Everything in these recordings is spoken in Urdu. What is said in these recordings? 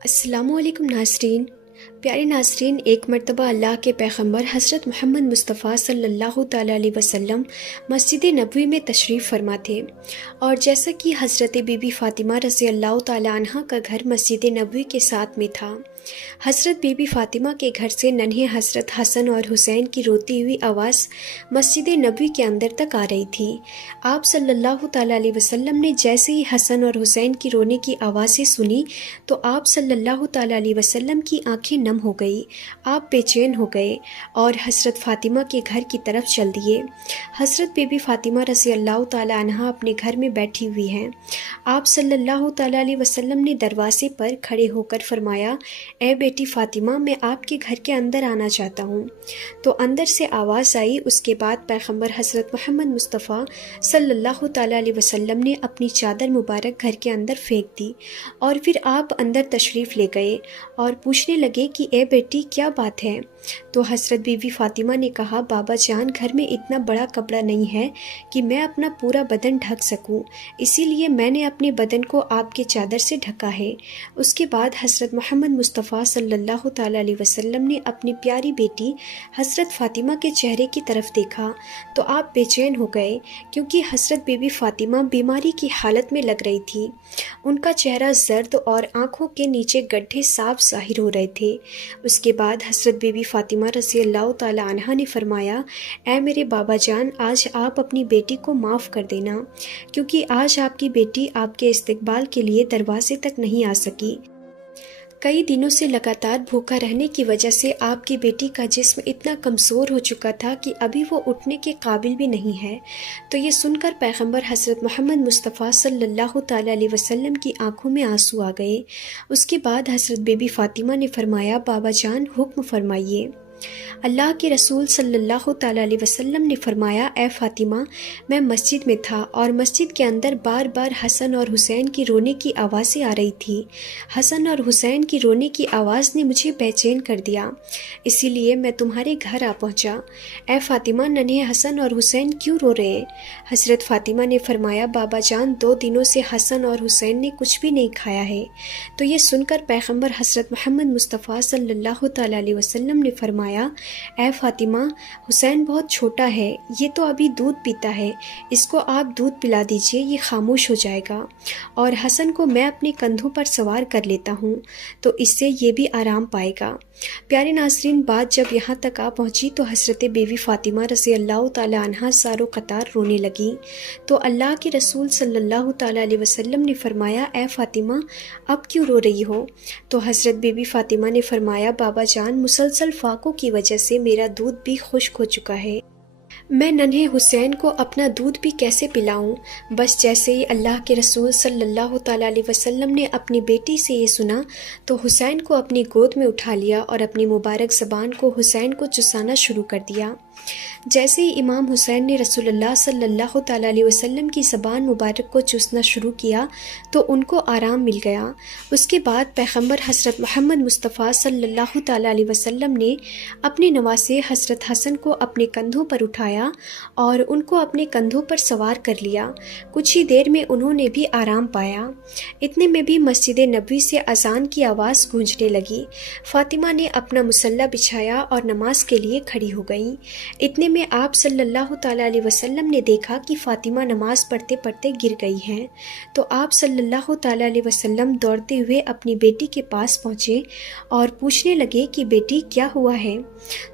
السلام علیکم ناظرین۔ پیارے ناظرین، ایک مرتبہ اللہ کے پیغمبر حضرت محمد مصطفیٰ صلی اللہ تعالیٰ علیہ وسلم مسجد نبوی میں تشریف فرما تھے، اور جیسا کہ حضرت بی بی فاطمہ رضی اللہ تعالیٰ عنہ کا گھر مسجد نبوی کے ساتھ میں تھا، حضرت بی بی فاطمہ کے گھر سے ننھے حضرت حسن اور حسین کی روتی ہوئی آواز مسجد نبوی کے اندر تک آ رہی تھی۔ آپ صلی اللہ تعالیٰ علیہ وسلم نے جیسے ہی حسن اور حسین کی رونے کی آوازیں سنی تو آپ صلی اللہ تعالیٰ علیہ وسلم کی آنکھیں نم ہو گئی، آپ بے چین ہو گئے اور حضرت فاطمہ کے گھر کی طرف چل دیے۔ حضرت بی بی فاطمہ رضی اللہ تعالیٰ عنہ اپنے گھر میں بیٹھی ہوئی ہیں۔ آپ صلی اللہ تعالیٰ علیہ وسلم نے دروازے پر کھڑے ہو کر فرمایا، اے بیٹی فاطمہ، میں آپ کے گھر کے اندر آنا چاہتا ہوں۔ تو اندر سے آواز آئی۔ اس کے بعد پیغمبر حضرت محمد مصطفیٰ صلی اللہ تعالیٰ علیہ وسلم نے اپنی چادر مبارک گھر کے اندر پھینک دی، اور پھر آپ اندر تشریف لے گئے اور پوچھنے لگے کہ اے بیٹی کیا بات ہے؟ تو حضرت بی بی فاطمہ نے کہا، بابا جان، گھر میں اتنا بڑا کپڑا نہیں ہے کہ میں اپنا پورا بدن ڈھک سکوں، اسی لیے میں نے اپنے بدن کو آپ کے چادر سے ڈھکا ہے۔ اس کے بعد حضرت محمد مصطفیٰ صلی اللہ تعالیٰ علیہ وسلم نے اپنی پیاری بیٹی حضرت فاطمہ کے چہرے کی طرف دیکھا تو آپ بے چین ہو گئے، کیونکہ حضرت بی بی فاطمہ بیماری کی حالت میں لگ رہی تھی۔ ان کا چہرہ زرد اور آنکھوں کے نیچے گڈھے صاف ظاہر ہو رہے تھے۔ اس کے بعد حضرت بی بی فاطمہ رضی اللہ تعالی عنہا نے فرمایا، اے میرے بابا جان، آج آپ اپنی بیٹی کو معاف کر دینا، کیونکہ آج آپ کی بیٹی آپ کے استقبال کے لیے دروازے تک نہیں آ سکی۔ کئی دنوں سے لگاتار بھوکا رہنے کی وجہ سے آپ کی بیٹی کا جسم اتنا کمزور ہو چکا تھا کہ ابھی وہ اٹھنے کے قابل بھی نہیں ہے۔ تو یہ سن کر پیغمبر حضرت محمد مصطفیٰ صلی اللہ تعالیٰ علیہ وسلم کی آنکھوں میں آنسو آ گئے۔ اس کے بعد حضرت بی بی فاطمہ نے فرمایا، بابا جان، حکم فرمائیے۔ اللہ کے رسول صلی اللہ تعالیٰ علیہ وسلم نے فرمایا، اے فاطمہ، میں مسجد میں تھا اور مسجد کے اندر بار بار حسن اور حسین کی رونے کی آوازیں آ رہی تھی۔ حسن اور حسین کی رونے کی آواز نے مجھے بے چین کر دیا، اسی لیے میں تمہارے گھر آ پہنچا۔ اے فاطمہ، ننھے حسن اور حسین کیوں رو رہے ہیں؟ حضرت فاطمہ نے فرمایا، بابا جان، 2 دنوں سے حسن اور حسین نے کچھ بھی نہیں کھایا ہے۔ تو یہ سن کر پیغمبر حضرت محمد مصطفیٰ صلی اللہ تعالیٰ علیہ وسلم نے فرمایا، اے فاطمہ، حسین بہت چھوٹا ہے، یہ تو ابھی دودھ پیتا ہے، اس کو آپ دودھ پلا دیجئے، یہ خاموش ہو جائے گا، اور حسن کو میں اپنے کندھوں پر سوار کر لیتا ہوں تو اس سے یہ بھی آرام پائے گا۔ پیارے ناظرین، بات جب یہاں تک آ پہنچی تو حضرت بی بی فاطمہ رضی اللہ تعالی عنہا ساروں قطار رونے لگی۔ تو اللہ کے رسول صلی اللہ تعالی علیہ وسلم نے فرمایا، اے فاطمہ، اب کیوں رو رہی ہو؟ تو حضرت بی بی فاطمہ نے فرمایا، بابا جان، مسلسل فاقوں کی وجہ سے میرا دودھ بھی خشک ہو چکا ہے، میں ننھے حسین کو اپنا دودھ بھی کیسے پلاؤں؟ بس جیسے ہی اللہ کے رسول صلی اللہ تعالیٰ علیہ وسلم نے اپنی بیٹی سے یہ سنا تو حسین کو اپنی گود میں اٹھا لیا اور اپنی مبارک زبان کو حسین کو چسانا شروع کر دیا۔ جیسے ہی امام حسین نے رسول اللہ صلی اللہ تعالیٰ علیہ وسلم کی زبان مبارک کو چوسنا شروع کیا تو ان کو آرام مل گیا۔ اس کے بعد پیغمبر حضرت محمد مصطفیٰ صلی اللہ تعالیٰ علیہ وسلم نے اپنے نواسے حضرت حسن کو اپنے کندھوں پر اٹھایا اور ان کو اپنے کندھوں پر سوار کر لیا۔ کچھ ہی دیر میں انہوں نے بھی آرام پایا۔ اتنے میں بھی مسجد نبوی سے اذان کی آواز گونجنے لگی۔ فاطمہ نے اپنا مصلی بچھایا اور نماز کے لیے کھڑی ہو گئیں۔ اتنے میں آپ صلی اللہ تعالیٰ علیہ وسلم نے دیکھا کہ فاطمہ نماز پڑھتے پڑھتے گر گئی ہیں، تو آپ صلی اللہ تعالیٰ علیہ وسلم دوڑتے ہوئے اپنی بیٹی کے پاس پہنچے اور پوچھنے لگے کہ بیٹی کیا ہوا ہے؟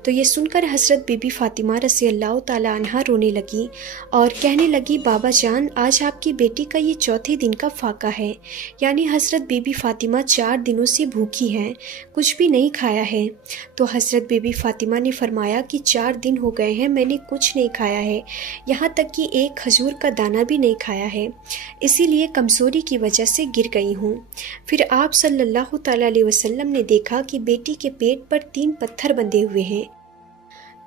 تو یہ سن کر حضرت بی بی فاطمہ رضی اللہ تعالیٰ عنہا رونے لگی اور کہنے لگی، بابا جان، آج آپ کی بیٹی کا یہ 4تھے دن کا فاقہ ہے، یعنی حضرت بی بی فاطمہ 4 دنوں سے بھوکی ہیں، کچھ بھی نہیں کھایا ہے۔ تو حضرت بی بی فاطمہ نے فرمایا کہ 4 دن ہو گئے ہیں، میں نے کچھ نہیں کھایا ہے، یہاں تک کہ ایک کھجور کا دانہ بھی نہیں کھایا ہے، اسی لیے کمزوری کی وجہ سے گر گئی ہوں۔ پھر آپ صلی اللہ تعالیٰ علیہ وسلم نے دیکھا کہ بیٹی کے پیٹ پر 3 پتھر بندھے ہوئے ہیں۔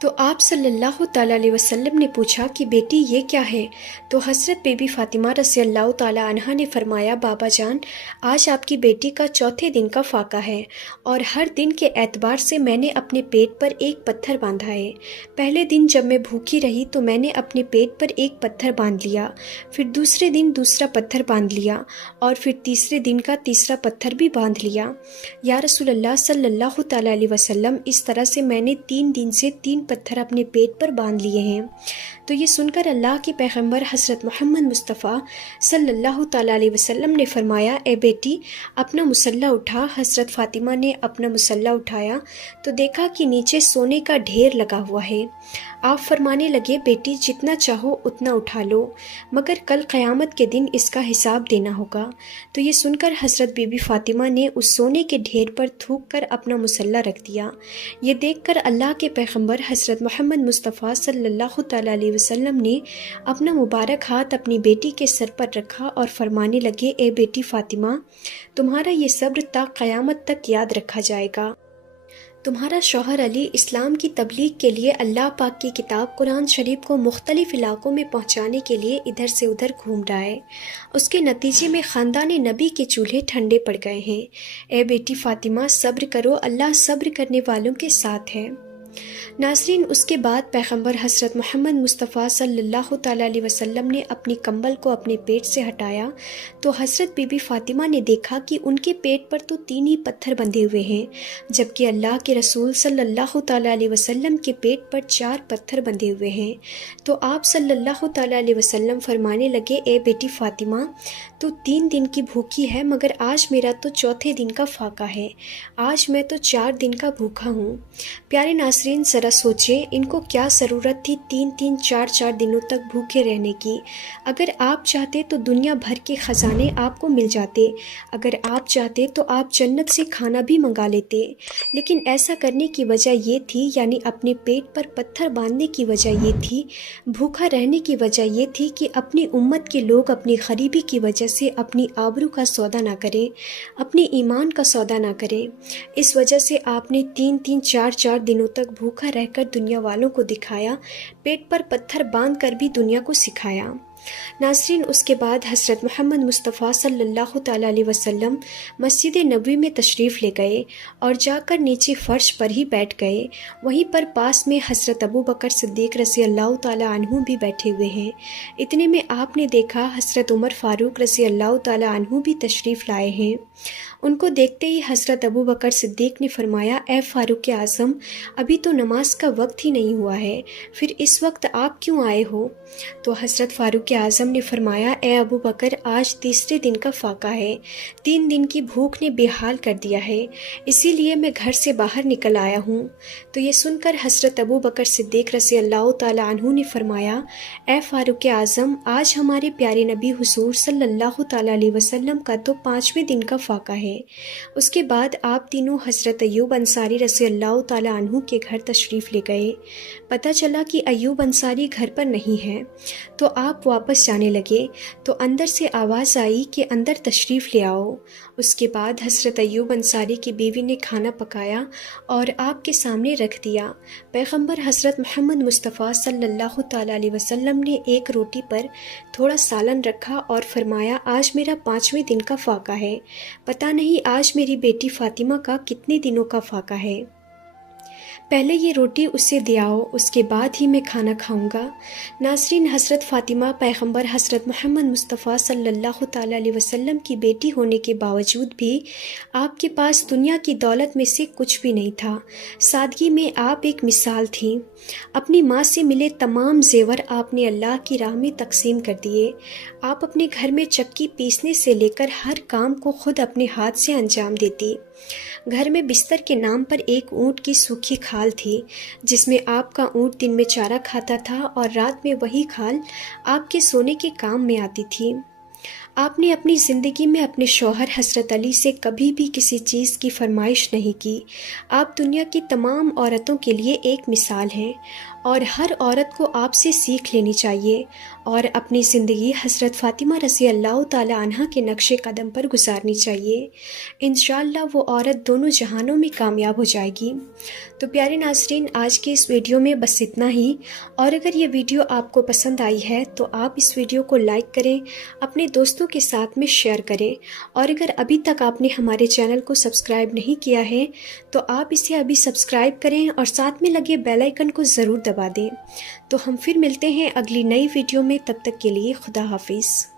تو آپ صلی اللہ تعالیٰ علیہ وسلم نے پوچھا کہ بیٹی یہ کیا ہے؟ تو حضرت بی بی فاطمہ رضی اللہ تعالیٰ عنہا نے فرمایا بابا جان، آج آپ کی بیٹی کا چوتھے دن کا فاقہ ہے اور ہر دن کے اعتبار سے میں نے اپنے پیٹ پر ایک پتھر باندھا ہے۔ پہلے دن جب میں بھوکی رہی تو میں نے اپنے پیٹ پر ایک پتھر باندھ لیا، پھر دوسرے دن دوسرا پتھر باندھ لیا اور پھر تیسرے دن کا تیسرا پتھر بھی باندھ لیا۔ یا رسول اللہ صلی اللہ تعالیٰ علیہ وسلم، اس طرح سے میں نے 3 دن سے 3 پتھر اپنے پیٹ پر باندھ لیے ہیں۔ تو یہ سن کر اللہ کے پیغمبر حضرت محمد مصطفیٰ صلی اللہ تعالیٰ علیہ وسلم نے فرمایا، اے بیٹی اپنا مسلح اٹھا۔ حضرت فاطمہ نے اپنا مسلح اٹھایا تو دیکھا کہ نیچے سونے کا ڈھیر لگا ہوا ہے۔ آپ فرمانے لگے، بیٹی جتنا چاہو اتنا اٹھا لو، مگر کل قیامت کے دن اس کا حساب دینا ہوگا۔ تو یہ سن کر حضرت بی بی فاطمہ نے اس سونے کے ڈھیر پر تھوک کر اپنا مسلح رکھ دیا۔ یہ دیکھ کر اللہ کے پیغمبر حضرت محمد مصطفیٰ صلی اللہ تعالیٰ علیہ وسلم نے اپنا مبارک ہاتھ اپنی بیٹی کے سر پر رکھا اور فرمانے لگے، اے بیٹی فاطمہ، تمہارا یہ صبر تا قیامت تک یاد رکھا جائے گا۔ تمہارا شوہر علی اسلام کی تبلیغ کے لیے اللہ پاک کی کتاب قرآن شریف کو مختلف علاقوں میں پہنچانے کے لیے ادھر سے ادھر گھوم رہا ہے۔ اس کے نتیجے میں خاندان نبی کے چولہے ٹھنڈے پڑ گئے ہیں۔ اے بیٹی فاطمہ صبر کرو، اللہ صبر کرنے والوں کے ساتھ ہے۔ ناظرین، اس کے بعد پیغمبر حضرت محمد مصطفیٰ صلی اللہ تعالیٰ علیہ وسلم نے اپنی کمبل کو اپنے پیٹ سے ہٹایا تو حضرت بی بی فاطمہ نے دیکھا کہ ان کے پیٹ پر تو 3 ہی پتھر بندھے ہوئے ہیں، جبکہ اللہ کے رسول صلی اللہ تعالیٰ علیہ وسلم کے پیٹ پر 4 پتھر بندھے ہوئے ہیں۔ تو آپ صلی اللہ تعالیٰ علیہ وسلم فرمانے لگے، اے بیٹی فاطمہ، تو 3 دن کی بھوکی ہے، مگر آج میرا تو چوتھے دن کا فاقہ ہے، آج میں تو 4 دن کا بھوکا ہوں۔ پیارے ناظرین، ذرا سوچیں ان کو کیا ضرورت تھی 3 4 دنوں تک بھوکے رہنے کی۔ اگر آپ چاہتے تو دنیا بھر کے خزانے آپ کو مل جاتے، اگر آپ چاہتے تو آپ جنت سے کھانا بھی منگا لیتے، لیکن ایسا کرنے کی وجہ یہ تھی، یعنی اپنے پیٹ پر پتھر باندھنے کی وجہ یہ تھی، بھوکا رہنے کی وجہ یہ تھی کہ اپنی امت کے لوگ اپنی غریبی کی وجہ سے اپنی آبرو کا سودا نہ کریں، اپنے ایمان کا سودا نہ کریں۔ اس وجہ سے آپ نے 3 4 دنوں تک بھوکا رہ کر دنیا والوں کو دکھایا، پیٹ پر پتھر باندھ کر بھی دنیا کو سکھایا۔ ناظرین، اس کے بعد حضرت محمد مصطفیٰ صلی اللہ تعالیٰ علیہ وسلم مسجد نبوی میں تشریف لے گئے اور جا کر نیچے فرش پر ہی بیٹھ گئے۔ وہیں پر پاس میں حضرت ابو بکر صدیق رضی اللہ تعالیٰ عنہ بھی بیٹھے ہوئے ہیں۔ اتنے میں آپ نے دیکھا حضرت عمر فاروق رضی اللہ تعالیٰ عنہ بھی تشریف لائے ہیں۔ ان کو دیکھتے ہی حضرت ابو بکر صدیق نے فرمایا، اے فاروق اعظم، ابھی تو نماز کا وقت ہی نہیں ہوا ہے، پھر اس وقت آپ کیوں آئے ہو؟ تو حضرت فاروق اعظم نے فرمایا، اے ابو بکر، آج تیسرے دن کا فاقہ ہے، 3 دن کی بھوک نے بے حال کر دیا ہے، اسی لیے میں گھر سے باہر نکل آیا ہوں۔ تو یہ سن کر حضرت ابو بکر صدیق رضی اللہ تعالیٰ عنہ نے فرمایا، اے فاروق اعظم، آج ہمارے پیارے نبی حضور صلی اللہ تعالیٰ علیہ وسلم کا تو 5ویں دن کا فاقہ ہے۔ اس کے بعد آپ تینوں حضرت ایوب انصاری رضی اللہ تعالیٰ عنہ کے گھر تشریف لے گئے۔ پتہ چلا کہ ایوب انصاری گھر پر نہیں ہے، تو آپ واپس جانے لگے تو اندر سے آواز آئی کہ اندر تشریف لے آؤ۔ اس کے بعد حضرت ایوب انصاری کی بیوی نے کھانا پکایا اور آپ کے سامنے رکھ دیا۔ پیغمبر حضرت محمد مصطفیٰ صلی اللہ تعالیٰ علیہ وسلم نے ایک روٹی پر تھوڑا سالن رکھا اور فرمایا، آج میرا 5ویں دن کا فاقہ ہے، پتہ نہیں آج میری بیٹی فاطمہ کا کتنے دنوں کا فاقہ ہے، پہلے یہ روٹی اسے دے آؤ، اس کے بعد ہی میں کھانا کھاؤں گا۔ ناظرین، حضرت فاطمہ پیغمبر حضرت محمد مصطفیٰ صلی اللہ تعالیٰ علیہ وسلم کی بیٹی ہونے کے باوجود بھی آپ کے پاس دنیا کی دولت میں سے کچھ بھی نہیں تھا۔ سادگی میں آپ ایک مثال تھیں۔ اپنی ماں سے ملے تمام زیور آپ نے اللہ کی راہ میں تقسیم کر دیے۔ آپ اپنے گھر میں چکی پیسنے سے لے کر ہر کام کو خود اپنے ہاتھ سے انجام دیتی۔ گھر میں بستر کے نام پر ایک اونٹ کی سوکھی کھال تھی، جس میں آپ کا اونٹ دن میں چارہ کھاتا تھا اور رات میں وہی کھال آپ کے سونے کے کام میں آتی تھی۔ آپ نے اپنی زندگی میں اپنے شوہر حضرت علی سے کبھی بھی کسی چیز کی فرمائش نہیں کی۔ آپ دنیا کی تمام عورتوں کے لیے ایک مثال ہیں، اور ہر عورت کو آپ سے سیکھ لینی چاہیے اور اپنی زندگی حضرت فاطمہ رضی اللہ تعالی عنہ کے نقش قدم پر گزارنی چاہیے۔ انشاءاللہ وہ عورت دونوں جہانوں میں کامیاب ہو جائے گی۔ تو پیارے ناظرین، آج کے اس ویڈیو میں بس اتنا ہی، اور اگر یہ ویڈیو آپ کو پسند آئی ہے تو آپ اس ویڈیو کو لائک کریں، اپنے دوستوں کے ساتھ میں شیئر کریں، اور اگر ابھی تک آپ نے ہمارے چینل کو سبسکرائب نہیں کیا ہے تو آپ اسے ابھی سبسکرائب کریں اور ساتھ میں لگے بیل آئیکن کو ضرور دبا دیں۔ تو ہم پھر ملتے ہیں اگلی نئی ویڈیو میں، تب تک کے لیے خدا حافظ۔